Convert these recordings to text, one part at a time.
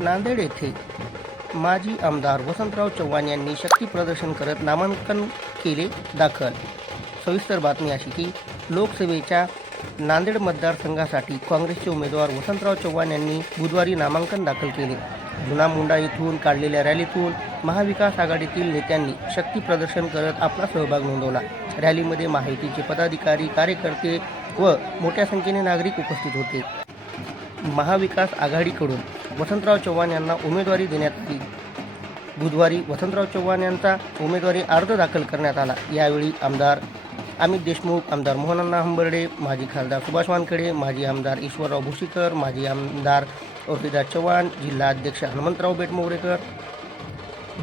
नांदेड येथे माजी आमदार वसंतराव चव्हाण यांनी शक्ती प्रदर्शन करत नामांकन केले दाखल. सविस्तर बातमी अशी की लोकसभेच्या नांदेड मतदारसंघासाठी काँग्रेसचे उमेदवार वसंतराव चव्हाण यांनी बुधवारी नामांकन दाखल केले. जुना मुंडा येथून काढलेल्या रॅलीतून महाविकास आघाडीतील नेत्यांनी शक्ती प्रदर्शन करत आपला सहभाग नोंदवला. रॅलीमध्ये माहितीचे पदाधिकारी कार्यकर्ते व मोठ्या संख्येने नागरिक उपस्थित होते. महाविकास आघाडीकडून वसंतराव चव्हाण यांना उमेदवारी देण्यात आली. बुधवारी वसंतराव चव्हाण यांचा उमेदवारी अर्ज दाखल करण्यात आला. यावेळी आमदार अमित देशमुख आमदार मोहनअण्णा हंबर्डे माजी खासदार सुभाष वानखेडे माजी आमदार ईश्वरराव भुशीकर माजी आमदार औरतेदार चव्हाण जिल्हा अध्यक्ष Hanumantrao Betmogrekar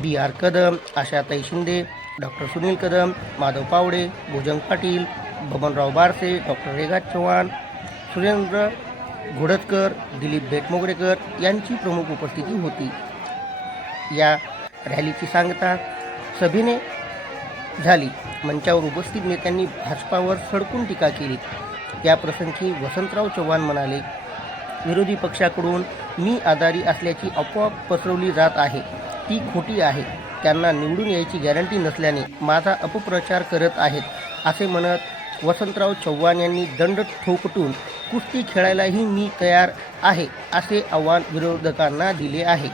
B R Kadam Ashatai Shinde doctor Sunil Kadam Madhav Pawde Bhujang Patil Babanrao Barse doctor Rega Chavan Surendra Ghodatkar Dilip Betmogrekar यांची प्रमुख उपस्थिती होती. या रॅलीची सांगता सभेने झाली. मंचावर उपस्थित नेत्यांनी भाजपावर सडकून टीका केली. त्या प्रसंगी वसंतराव चव्हाण म्हणाले विरोधी पक्षाकडून मी आजारी असल्याची अफवा पसरवली जात आहे. ती खोटी आहे. त्यांना निवडून यायची गॅरंटी नसल्याने माझा अपप्रचार करत आहेत असे म्हणत वसंतराव चव्हाण यांनी दंड ठोकटून कुस्ती खेळायलाही मी तयार आहे असे आव्हान विरोधकांना दिले आहे.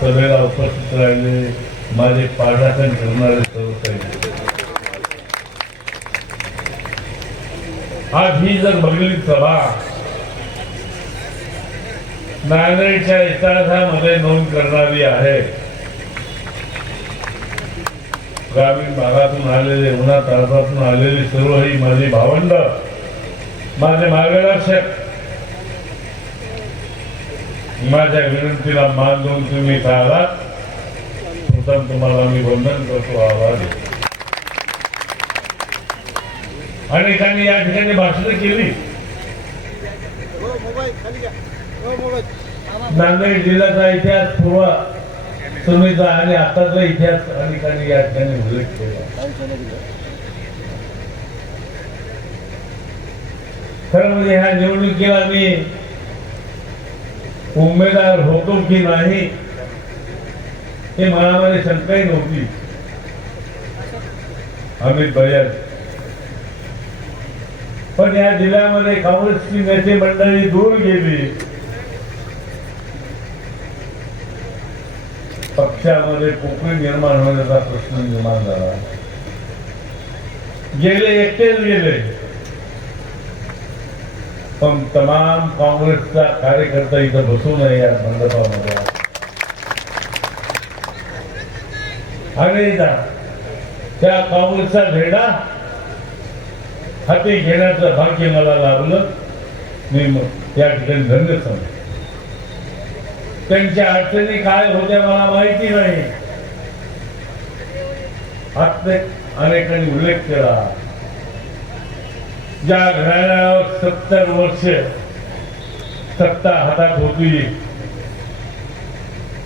सभेला उपस्थित राहिले माझे पाठासन करणारे सर्व काही आज ही जर बघितली सभा नांदेडच्या इतिहासामध्ये नोंद करणारी आहे. ग्रामीण भागातून आलेले उन्हा तासातून आलेली सर्व ही माझी भावंड. माझे मार्गदर्शक. माझ्या विनंतीला मान देऊन तुम्ही इथं आलात प्रथम तुम्हाला मी वंदन करतो आवाज अनेकांनी या ठिकाणी भाषण केली. नांदेड जिल्ह्याचा इतिहास पूर्व सुमीचा आणि आताचा इतिहास अनेकांनी या ठिकाणी उल्लेख केला. खरं म्हणजे ह्या निवडणुकीला मी उमेदवार होतो की नाही हे मनामध्ये शंकाही नव्हती. अमित भैया पण या जिल्ह्यामध्ये काँग्रेसची नेते मंडळी दूर गेली. त्यामध्ये पोकळी निर्माण होण्याचा प्रश्न निर्माण झाला. गेले एकटेच गेले. पण तमाम काँग्रेसचा कार्यकर्ता इथं बसू नये या मंडपामध्ये अनेकदा त्या काँग्रेसचा झेंडा हाती घेण्याचं भाग्य मला लाभलं. मी या ठिकाणी धन्य समजतो. त्यांच्या अडचणी काय होत्या मला माहिती नाही. अनेकांनी उल्लेख केला. ज्या घराण्यावर सत्तर वर्ष सत्ता हातात होती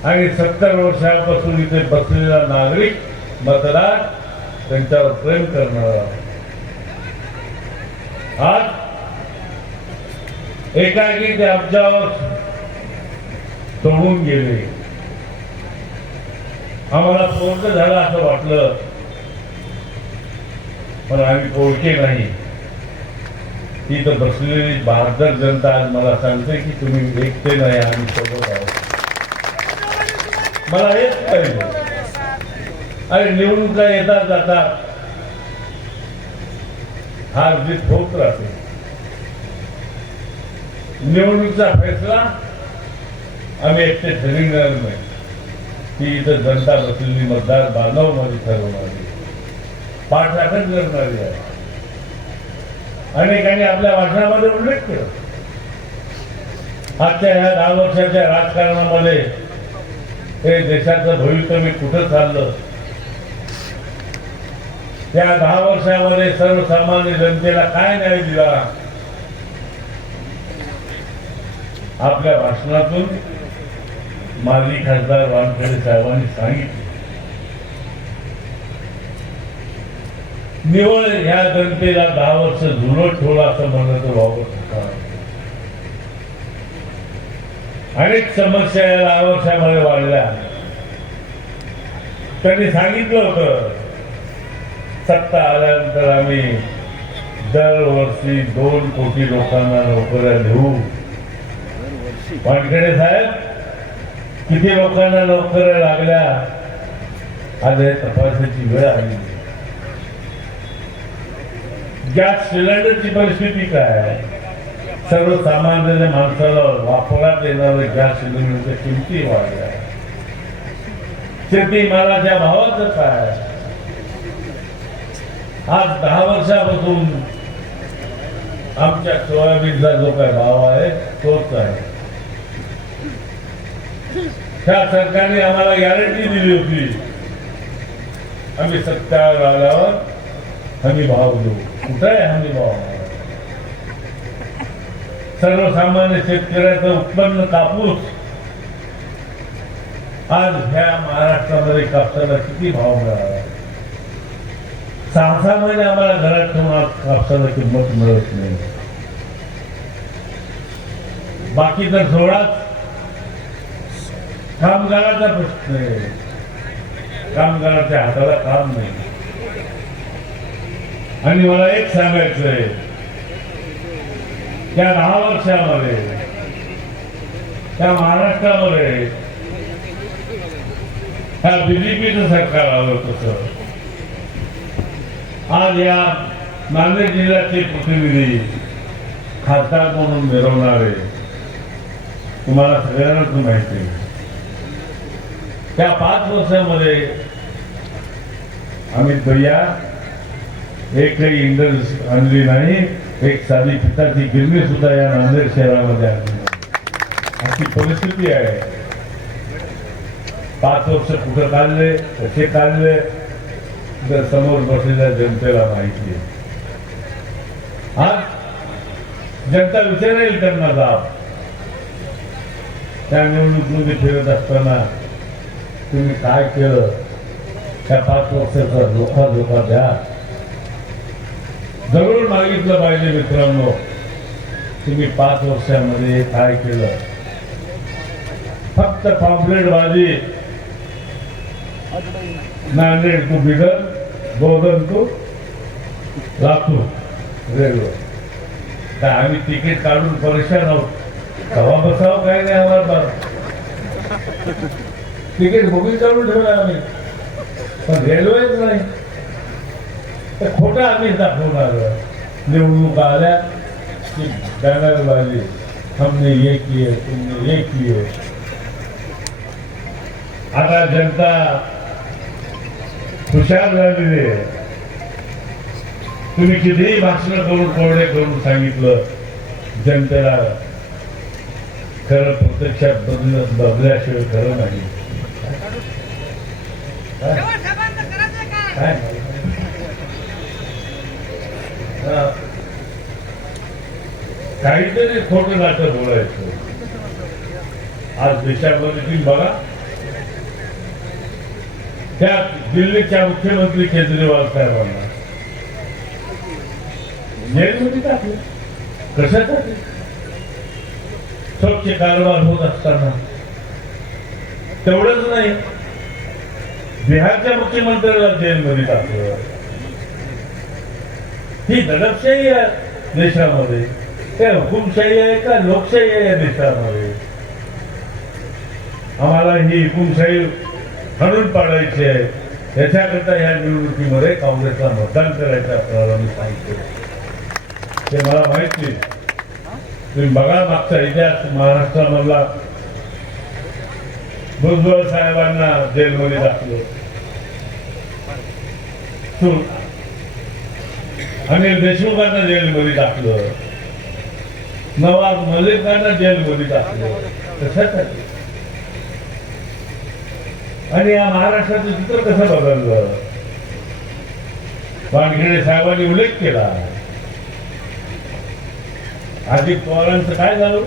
आणि सत्तर वर्षापासून इथे बसलेला नागरिक मतदार त्यांच्यावर प्रेम करणार. आज एकाकी ते अब्जावर सोडून गेले. आम्हाला पोरक झाला असं वाटलं? पण आम्ही पोळके नाही. तिथं बसलेली बहादर जनता आज मला सांगते की तुम्ही एकटे नाही आम्ही सोबत आहोत. मला हेच पाहिजे. अरे निवडणुका येतात जातात. हार जीत होत राहते. निवडणुकीचा फैसला आम्ही एकटे ठरविणार नाही. ती इथं जनता बसलेली मतदार बांधवमध्ये ठरवणारी. पाठराखण करणारी आहे. अनेकांनी आपल्या भाषणामध्ये उल्लेख केला. आजच्या ह्या दहा वर्षाच्या राजकारणामध्ये हे देशाचं भविष्य मी कुठं चाललं? त्या दहा वर्षामध्ये सर्वसामान्य जनतेला काय न्याय दिला? आपल्या भाषणातून माजी खासदार वानखेडे साहेबांनी सांगितले. निवळ ह्या जनतेला दहा वर्ष झुलत ठेवला असं म्हणलं तर होता अनेक समस्या या दहा वर्षामध्ये वाढल्या. त्यांनी सांगितलं होतं सत्ता आल्यानंतर आम्ही दरवर्षी दोन कोटी लोकांना नोकऱ्या देऊ. वानखेडे साहेब किती लोकांना नोकऱ्या लागल्या. आज हे वेळ आली. गॅस सिलेंडरची परिस्थिती काय? आहे सर्वसामान्य माणसाला वापरात येणारे गॅस सिलेंडरच्या किमती वाढल्या. शेतीमालाच्या भावाचं काय? आज दहा वर्षापासून आमच्या सोयाबीनचा जो काय भाव आहे तोच आहे. त्या सरकारने आम्हाला गॅरंटी दिली होती. आम्ही सत्तावर आल्यावर हमी भाव देऊ. कुठं आहे हमी भाव? सर्वसामान्य शेतकऱ्याचं उत्पन्न कापूस. आज ह्या महाराष्ट्रामध्ये कापसाला किती भाव मिळाला? सहा सहा महिने आम्हाला घरात ठेवून आज कापसाला किंमत मिळत नाही. बाकी तर सोळाच कामगाराचा प्रश्न आहे. कामगाराच्या हाताला काम नाही. आणि मला एक सांगायचं आहे. त्या दहा वर्षामध्ये त्या महाराष्ट्रामध्ये ह्या बीजेपीचं सरकार आलं तस आज या नांदेड जिल्ह्याचे प्रतिनिधी खासदार म्हणून मिरवणारे तुम्हाला सगळ्यांनाच माहिती आहे. त्या पाच वर्षामध्ये अमित भैया एकही इंडस्ट्री आणली नाही एक साधी पिताची गिरणी सुद्धा या नांदेड शहरामध्ये आणली अशी परिस्थिती आहे. पाच वर्ष कुठं काढले कसे काढले तर समोर बसलेल्या जनतेला माहिती आहे. आज जनता विचारेल त्यांना जाब. त्या निवडणुकीमध्ये फिरत असताना तुम्ही काय केलं? त्या पाच वर्षाचा धोका धोका द्या. जरूर मागितलं पाहिजे मित्रांनो. तुम्ही पाच वर्षामध्ये काय केलं? फक्त pamphlet Baji Nanded to Bidar Bodhan to Latur railway. काय आम्ही तिकीट काढून परेशान आहोत. हवा बसावं काय नाही आम्हाला. तिकीट बुकिंग करून ठेवलं आम्ही. पण रेल्वेच नाही. तर खोटं आम्ही दाखवणार निवडणूक आल्या की बॅनर बाजी हमने ये किए तुमने ये किए. आता जनता हुशार झालेली आहे. तुम्ही कितीही भाषण करून कोरडे करून सांगितलं जनतेला खरं प्रत्यक्षात बदल बदल्याशिवाय खरं नाही. काहीतरी खोटं नाटक बोलायचं. आज देशामध्ये तुम्ही बघा. त्या दिल्लीच्या मुख्यमंत्री केजरीवाल साहेबांना. जेलमध्ये टाकले. कशासाठी? स्वच्छ कारभार होत असताना. तेवढंच नाही. बिहारच्या मुख्यमंत्र्याला जेलमध्ये टाकलं. ही दडपशाही आहे देशामध्ये. काय हुकुमशाही आहे का लोकशाही आहे या देशामध्ये? आम्हाला ही हुकुमशाही हणून पाडायची आहे. याच्याकरता या निवडणुकीमध्ये काँग्रेसला मतदान करायचं आपल्याला मी सांगतो ते मला माहिती तुम्ही बघा मागचा इतिहास महाराष्ट्रामधला. भुजबळ साहेबांना जेलमध्ये टाकलं अनिल देशमुखांना जेलमध्ये टाकलं नवाब मलिकांना जेलमध्ये टाकलं कशासाठी आणि या महाराष्ट्राचं चित्र कसं बदललं? पानखेडे साहेबांनी उल्लेख केला. अजित पवारांचं काय झालं?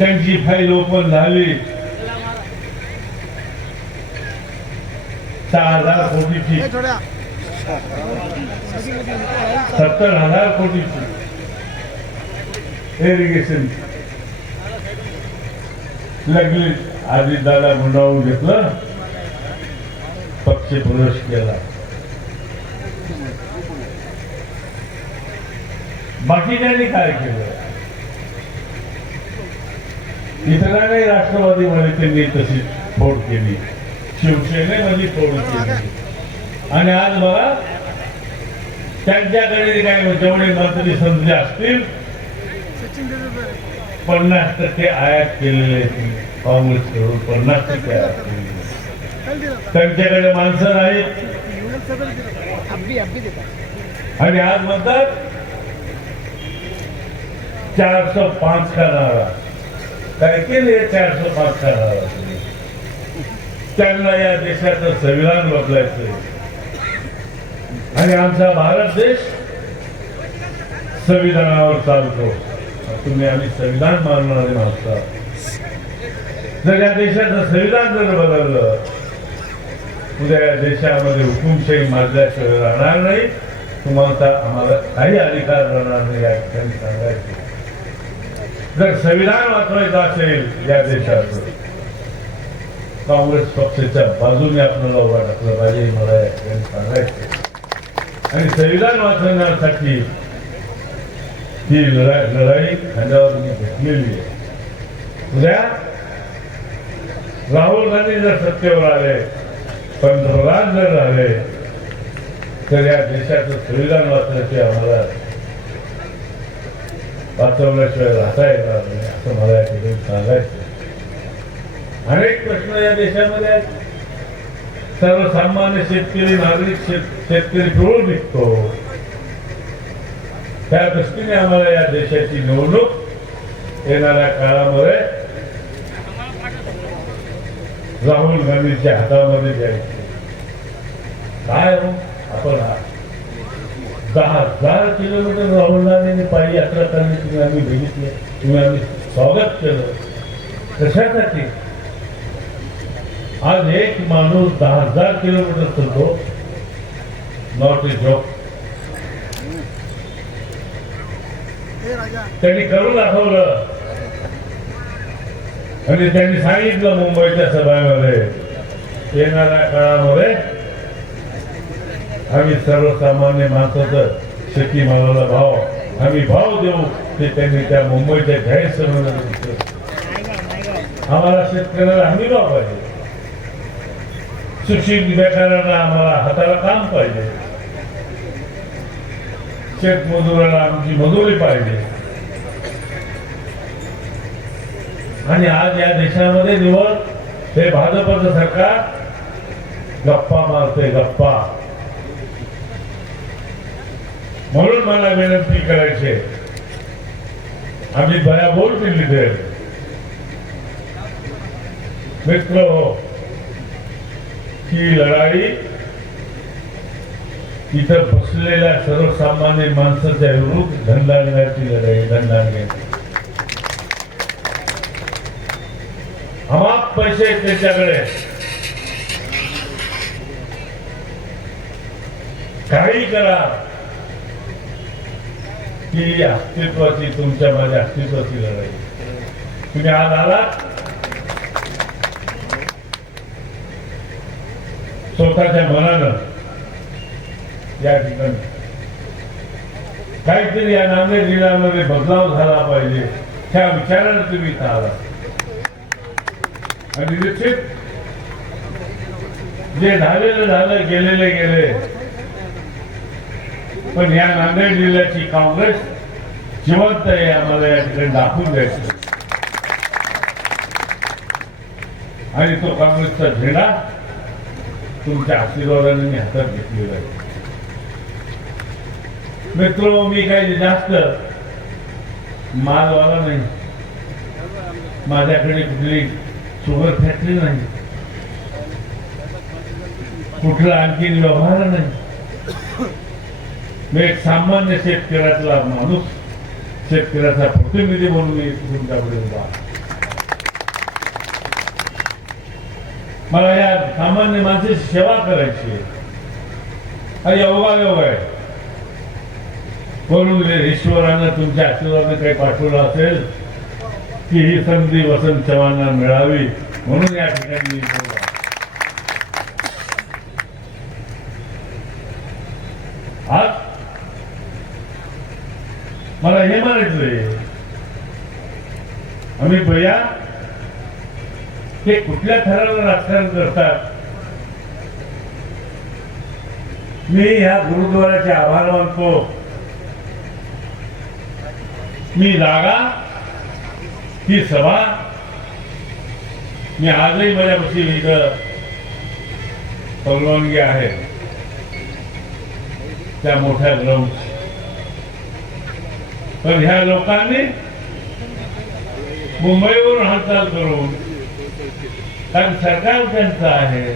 त्यांची फाईल ओपन झाली. सहा हजार कोटीची. सत्तर हजार कोटीची. इरिगेशन लागली आधी दादा गुंडाळून घेतलं. पक्ष प्रवेश केला. बाकीच्यांनी काय केलं? इतरांनी राष्ट्रवादीमध्ये त्यांनी तशी फोड केली. शिवसेनेमध्ये फोड केली. आणि आज बघा त्यांच्याकडे काय जेवढे मंत्री संधी असतील पन्नास टक्के आयात केलेले काँग्रेस काँग्रेसकडून पन्नास टक्के आयात केलेले त्यांच्याकडे माणसं नाहीत. आणि आज म्हणतात चारशे पाच का नारा काय केले चारशे पाच त्यांना या देशाचं संविधान बदलायचं आणि आमचा भारत देश संविधानावर चालतो. तुम्ही आम्ही संविधान मानणारे माणसं जर या देशाचं संविधान जर बदललं उद्या या देशामध्ये हुकुमशाही माजल्याशिवाय राहणार नाही. तुम्हाला आम्हाला काही अधिकार राहणार नाही या ठिकाणी सांगायचे जर संविधान वाचवायचं असेल या देशाचं काँग्रेस पक्षाच्या बाजूने आपल्याला उभा टाकलं पाहिजे मला या ठिकाणी सांगायचं आणि संविधान वाचवण्यासाठी ही लढाई लढाई खांद्यावर मी घेतलेली आहे. उद्या राहुल गांधी जर सत्तेवर आले पंतप्रधान जर आले तर या देशाचं संविधान वाचण्याची आम्हाला वाचवल्याशिवाय राहता येणार नाही असं मला या ठिकाणी सांगायचं अनेक प्रश्न या देशामध्ये सर्वसामान्य शेतकरी नागरिक शेतकरी पिळून निघतो त्या दृष्टीने आम्हाला या देशाची निवडणूक येणाऱ्या काळामध्ये राहुल गांधीच्या हातामध्ये द्यायची. काय हो आपण दहा हजार किलोमीटर राहुल पायी यात्रा करणे तुम्ही आम्ही बघितले. तुम्ही आम्ही स्वागत केलं. कशासाठी? आज एक माणूस दहा हजार किलोमीटर चालतो. नॉट इज जॉब त्यांनी करून दाखवलं. आणि त्यांनी सांगितलं मुंबईच्या सभामध्ये येणाऱ्या काळामध्ये आम्ही सर्वसामान्य माणसाचं शेतीमालाला भाव आम्ही भाव देऊ ते त्यांनी त्या मुंबईच्या जाहीर आम्हाला शेतकऱ्याला हमी भाव पाहिजे. सुशिक्षित बेकारांना आम्हाला हाताला काम पाहिजे. शेतमजुराला आमची मजुरी पाहिजे. आणि आज या देशामध्ये निवड हे भाजपचं सरकार गप्पा मारते गप्पा. म्हणून मला विनंती करायची आम्ही भयाभूर दिली ते मित्र हो ही लढाई इथं बसलेल्या सर्वसामान्य माणसाच्या विरुद्ध धंदाडण्याची लढाई धंदाडण्याची हमाप पैसे त्याच्याकडे. काही करा. ही अस्तित्वाची तुमच्या माझ्या अस्तित्वाची लढाई. तुम्ही आज आलात स्वतःच्या मनानं या ठिकाणी. काहीतरी या नांदेड जिल्ह्यामध्ये बदलाव झाला पाहिजे त्या विचारानं तुम्ही इथं आला. आणि निश्चित जे झालेलं झालं गेलेले गेले पण या नांदेड जिल्ह्याची काँग्रेस जिवंत आहे आम्हाला या ठिकाणी दाखवून द्यायचं आणि तो काँग्रेसचा झेंडा तुमच्या आशीर्वादाने मी हातात घेतलेला आहे. मित्र मी काही जास्त मालवाला नाही. माझ्याकडे कुठली शुगर फॅक्टरी नाही. कुठला आणखी व्यवहार नाही. मी एक सामान्य शेतकऱ्यातला माणूस शेतकऱ्याचा प्रतिनिधी म्हणून मी तुमच्याकडे उभा मला या सामान्य माणसाची सेवा करायची आहे. हा योगा योग आहे म्हणून ईश्वरानं तुमच्या आशीर्वादाने काही पाठवलं असेल की ही संधी वसंत चव्हाणांना मिळावी म्हणून या ठिकाणी मी बोललो. आज मला हे म्हणायचंय. आम्ही भैया ते कुठल्या थराला राजकारण करतात? मी ह्या गुरुद्वाराचे आभार मानतो. मी जागा ही सभा मी आजही माझ्यापाशी इथं परवानगी आहे. त्या मोठ्या ग्राउंड पण ह्या लोकांनी मुंबईवरून हालचाल करून कारण सरकार त्यांचं आहे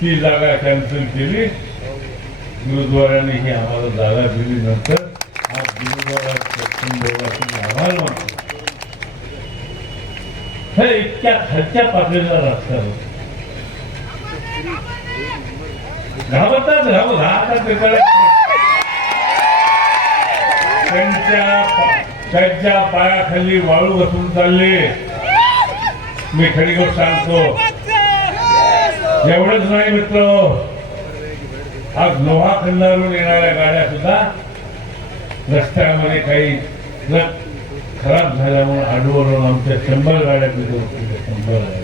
ती जागा कॅन्सल केली. गुरुद्वाराने ही आम्हाला जागा दिली नंतर आज हे इतक्या खालच्या पातळीला राजकारण घाबरतात घाबर हा आता पेपर त्यांच्या त्यांच्या पायाखाली वाळू बसून चालले. मी खरी गोष्ट सांगतो. एवढंच नाही मित्र. आज लोहा खंडावरून येणाऱ्या गाड्या सुद्धा रस्त्यामध्ये काही खराब झाल्यामुळे आडवरून आमच्या शंभर गाड्या तिथे शंभर गाड्या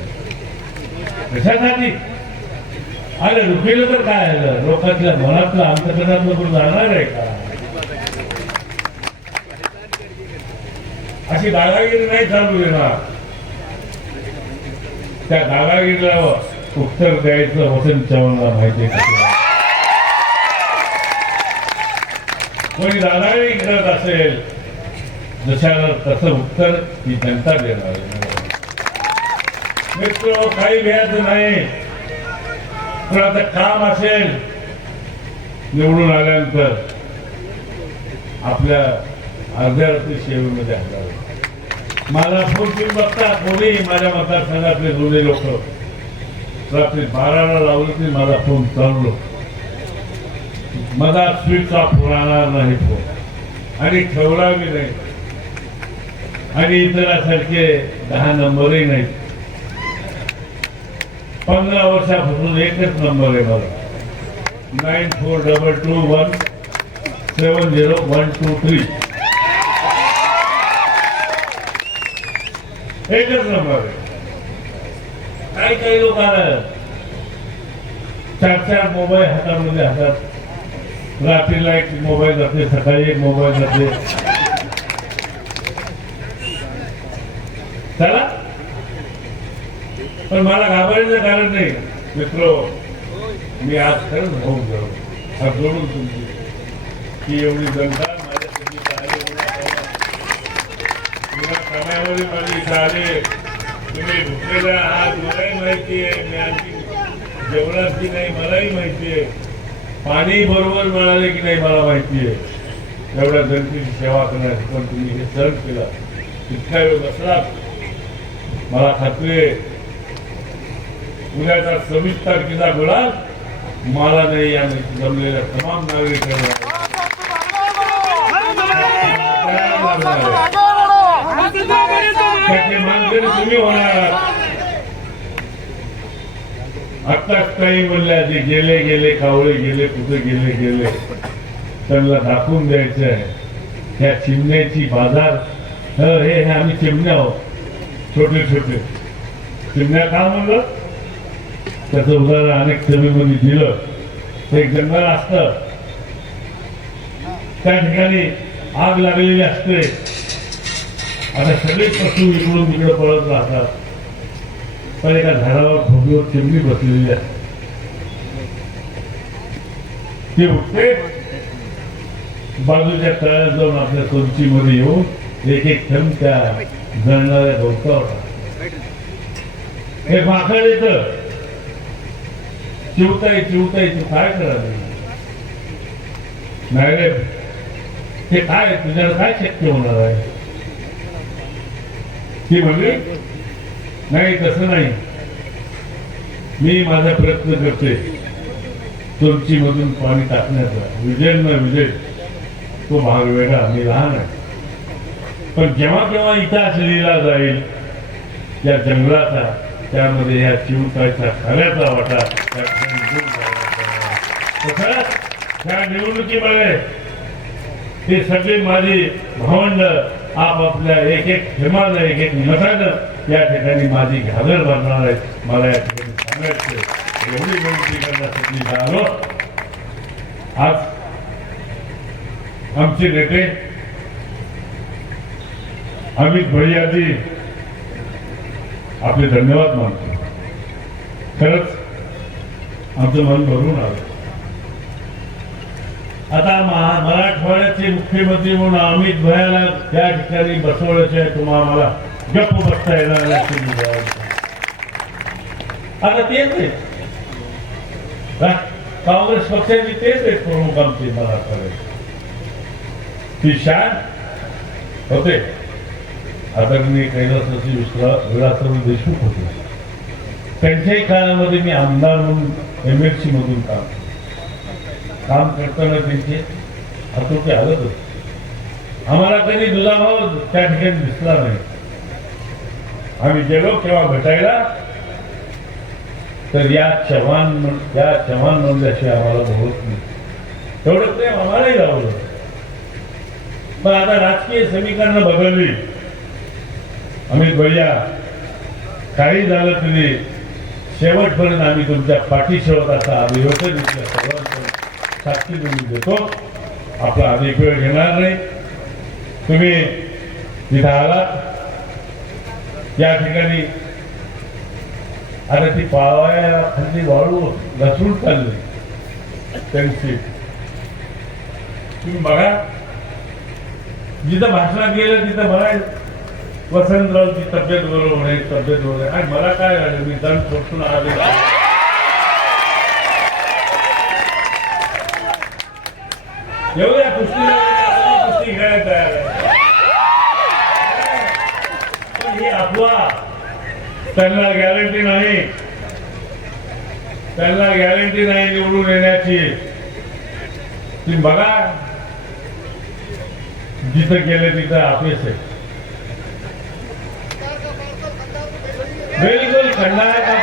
कशासाठी? अरे रुपीलं तर काय आलं? लोकांच्या मनातलं आमच्या करून जाणार आहे का? अशी दादागिरी नाही चालू देणार त्या दादागिरीला उत्तर द्यायचं वसंत चव्हाणला माहिती कोणी दादागिरी करत असेल जशाला तसं उत्तर ही जनता देणार मित्र काही घ्यायचं नाही. पण आता काम असेल निवडून आल्यानंतर आपल्या अर्ध्या रात्री सेवेमध्ये हजावे मला फोन करून बघता कोणी माझ्या मतदारसंघातले जुने लोक रात्री बाराला लावलं की माझा फोन चाललो मला स्विच ऑफ राहणार नाही फोन. आणि ठेवला मी नाही. आणि इतरासारखे दहा नंबरही नाही. पंधरा वर्षापासून एकच नंबर आहे मला. Nine four double two one seven zero one two three. एकच नंबर. आहे काही काही लोकांना चार चार मोबाईल हातामध्ये हातात रात्रीला एक मोबाईल जाते सकाळी एक मोबाईल जाते. चला. पण मला घाबरायचं कारण नाही. मित्र मी आज खरंच भाऊ जाऊ हात जोडून तुमची की एवढी जनता माझ्या तुम्ही तुम्ही भुकलेला आहात मलाही माहिती आहे मी आणखी जेवणात की नाही मलाही माहिती आहे. पाणी बरोबर मिळाले की नाही मला माहिती आहे. एवढ्या जनतेची सेवा करण्यास पण तुम्ही हे सर्व केलं. इतका वेळ बसला. मला खात्री आहे. उद्याचा सव्वीस तारखेचा गुलाब मला नाही या जमलेल्या तमाम नागरिकांना तुम्ही होणार. आहात. आत्ताच काही म्हणल्या जे गेले गेले कावळे गेले कुठे गेले गेले. त्यांना दाखवून द्यायचं आहे त्या चिमण्याची बाजार हे हे आम्ही चिमण्या आहोत. छोटे छोटे. चिमण्या का म्हणलं? त्याचं उदाहरण अनेक सभेमध्ये दिलं. एक जंगल असतं. त्या ठिकाणी आग लागलेली असते. आता सगळे पशु इकडून तिकडे पळत राहतात. पण एका झाडावर भोगीवर चिमणी बसलेली आहे. ते उठते बाजूच्या तळ्यात जाऊन आपल्या सोलचीमध्ये येऊन एक एक थंब त्या जळणाऱ्या गवतावर हे माकड येत. चिवताय चिवताय तू काय करावे नाही रे ते काय? तुझ्याला काय शक्य होणार आहे? ती म्हणली नाही तसं नाही. मी माझा प्रयत्न करते तुमची मधून पाणी टाकण्याचा. विजय ना विजय तो भाग वेगळा मी लहान आहे. पण जेव्हा केव्हा इतिहास लिहिला जाईल त्या जंगलाचा त्यामध्ये या चिवताचा खऱ्याचा वाटा त्या निवडणुकीमध्ये हे सगळे माझे भावंड आपापल्या एक एक थेमानं एक एक मतानं या ठिकाणी माझी घागर बांधणार आहे मला या ठिकाणी सांगायचं एवढी विनंती करण्यासाठी मी आलो. आज आमचे नेते अमित भैयाजी आपले धन्यवाद मानतो. खरंच आमचं मन भरून आलं. आता मराठवाड्याचे मुख्यमंत्री म्हणून अमित भयाला त्या ठिकाणी बसवल्याशिवाय तुम्हाला मला गप्प बसता येणार नाही. आता तेच आहे. काँग्रेस पक्षाचे तेच आहेत प्रमुख आमचे मराठवाड्याचे ती शान होते. आदरणीय कैलासाची विश्वा विलासराव देशमुख होते. त्यांच्याही काळामध्ये मी आमदार म्हणून एम एफ सी मधून काम केलं. काम करताना त्यांचे हातोटे आलत होते. आम्हाला तरी दुधाभाव त्या ठिकाणी दिसला नाही. आम्ही गेलो केव्हा भेटायला? तर या चव्हाण या चव्हाण म्हणल्याशिवाय आम्हाला बोलत नाही. तेवढं प्रेम आम्हालाही लावलं पण आता राजकीय समीकरणं बदलली. अमित भैया काही झालं तरी शेवटपर्यंत आम्ही तुमच्या पाठीशी होत असा अभिवचन इथल्या सर्वांचं साक्षी देऊन देतो. आपला अधिक वेळ घेणार नाही. तुम्ही तिथं आलात या ठिकाणी आता ती पावाया खाली वाळू घसरून चालली. त्यांची. तुम्ही बघा. जिथं भाषणात गेलं तिथं बघा वसंतरावची तब्येत बरोबर आहे तब्येत बरोबर आणि मला काय झालं? मी दण सोडून आले. एवढ्या कुस्ती कुस्ती खेळायला तयार आहे पण ही अफवा त्यांना गॅरंटी नाही त्यांना गॅरंटी नाही निवडून येण्याची तुम्ही बघा जिथं गेले तिथं अपेस आहे बिलकुल खंडाळा का